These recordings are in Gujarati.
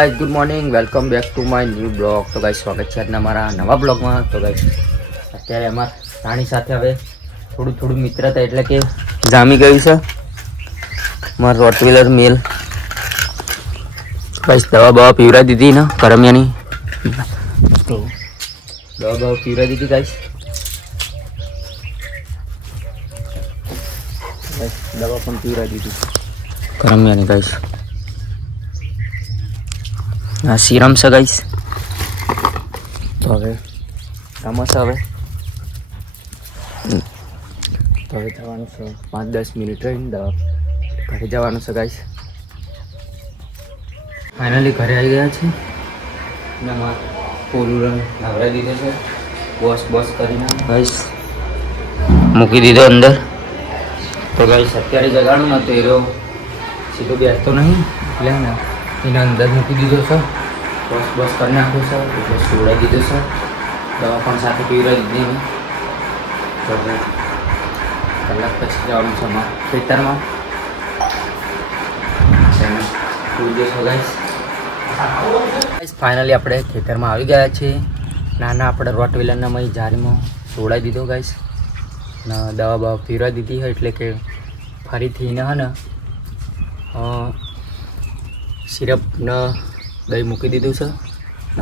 Guys good morning welcome back to my new blog. तो गाइस स्वागत है આજના મારા નવા બ્લોગમાં। તો ગાइस અત્યારે અમાર રાણી સાથે હવે થોડું મિત્રતા એટલે કે જામી ગયું છે માર રોટવીલર મેલ। ગાइस દવા પીવરા દીધી ને કરમિયાની, તો દવા પીવરા દીધી गाइस। દવા પણ પીવરા દીધી કરમિયાની गाइस। सीरम से गाइस तो હવે રમસ હવે તો હવે જવાનું છે 5-10 મિનિટ રહીને ઘરે જવાનું છે ગાઈસ। ફાઇનલી ઘરે આવી ગયા છે ને માર પૂરું રંગ નવરાઈ દીધો છે, વોશ કરીને ગાઈસ મૂકી દીધો અંદર। તો ગાઈસ અત્યારે જગાડું ને તો એરો સીધો બેસતો નહીં એટલે ને એના અંદર મૂકી દીધો છે, વોશ કરી નાખ્યો છે, એટલે સુવડાવી દીધો છે, દવા પણ સાથે પીવડાવી દીધી મેં। તો હવે કલાક પછી જવાનું છે ખેતરમાં ગાઈસ। ફાઇનલી આપણે ખેતરમાં આવી ગયા છીએ। નાના આપણે રોટવીલરના મય જારીમાં સુવડાવી દીધો ગાઈસ ને દવા પીવડાવી દીધી હોય એટલે કે ફરીથી ને હે ને સિરપ ને દહીં મૂકી દીધું છે,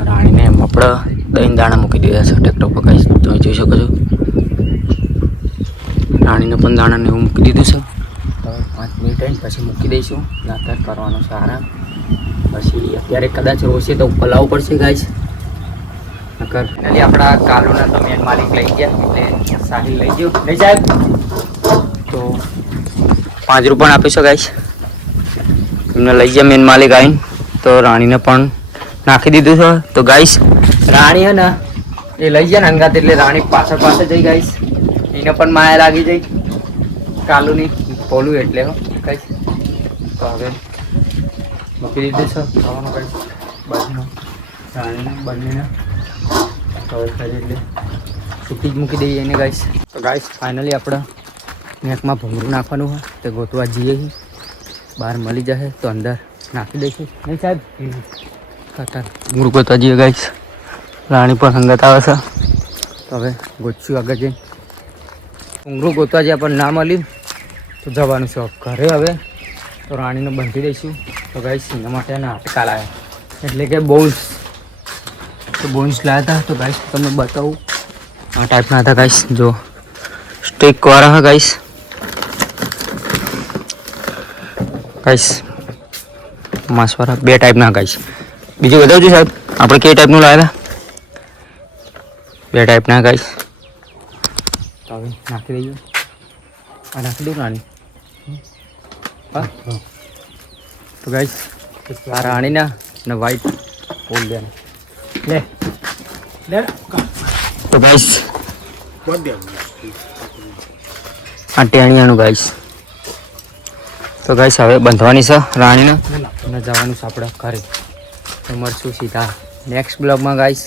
રાણીને એમ આપણે દહીં દાણા મૂકી દીધા છે ટ્રેક્ટર પર ગાઈસ। તમે જોઈ શકો છો રાણીને પણ દાણાને એવું મૂકી દીધું છે। તો 5 મિનિટ રહીને પછી મૂકી દઈશું, નાતર કરવાનો છે આરામ। પછી અત્યારે કદાચ રોશે તો ઉપર લાવવું પડશે ગાઈસ, નકર એટલે આપણા કાલુના તો મેન માલિક લઈ ગયા એટલે સાહિલ લઈ ગયો નહીં સાહેબ, તો 5 રૂપિયા આપીશું ગાઈસ। એમને લઈ ગયા મેન માલિક આવીને, તો રાણીને પણ નાખી દીધું છે। તો ગાઈસ રાણી હે ને એ લઈ જાય ને અંગાત એટલે રાણી પાછળ જઈ ગાઈસ, એને પણ માયા લાગી જઈ કાલુની પોલું એટલે હો ગાઈસ। તો હવે મૂકી દીધું છે ખાવાનું ગાઈસ બાજુમાં રાણીને બંનેને, તો હવે ખાઈ એટલે છૂટી જ મૂકી દઈએ એને ગાઈસ। તો ગાઈસ ફાઇનલી આપણે નેકમાં ભૂંગળું નાખવાનું હોય તે ગોતવા જઈએ, બહાર મળી જશે તો અંદર નાખી દઈશું નહીં સાહેબ, કાકા ભૂંગળું ગોતવા જઈએ ગાઈસ। રાણી પણ સંગત આવે છે, તો હવે ગોતશું આગળ જઈને ભૂંગળું ગોતવા જઈએ પણ ના મળ્યું તો જવાનું છે ઘરે હવે। તો રાણીને બાંધી દઈશું। તો ગાઈસ એના માટે નાટકા લાવ્યા એટલે કે બોન્સ લાવ્યા હતા। તો ગાઈસ તમને બતાવું આ ટાઈપના હતા ગાઈસ, જો સ્ટીકવાળા હા ગાઈસ। માંસવાળા 2 ટાઈપના ગાઈસ। બીજું બતાવજો સાહેબ આપણે કઈ ટાઈપનું લાવ્યા? 2 ટાઈપના ગાઈસ। તો હવે નાખી દઈએ, આ નાખી દઉં રાણી। હા તો ગાઈસ આ રાણીના ને વ્હાઈટ બોલ દે લે તો ગાઈસ આ ટેણિયાનું ગાઈસ। તો ગાઈસ હવે બંધવાની છે રાણીને અને જવાનું છે આપણે ઘરે। તો મળશું સીધા નેક્સ્ટ બ્લોગમાં ગાઈસ।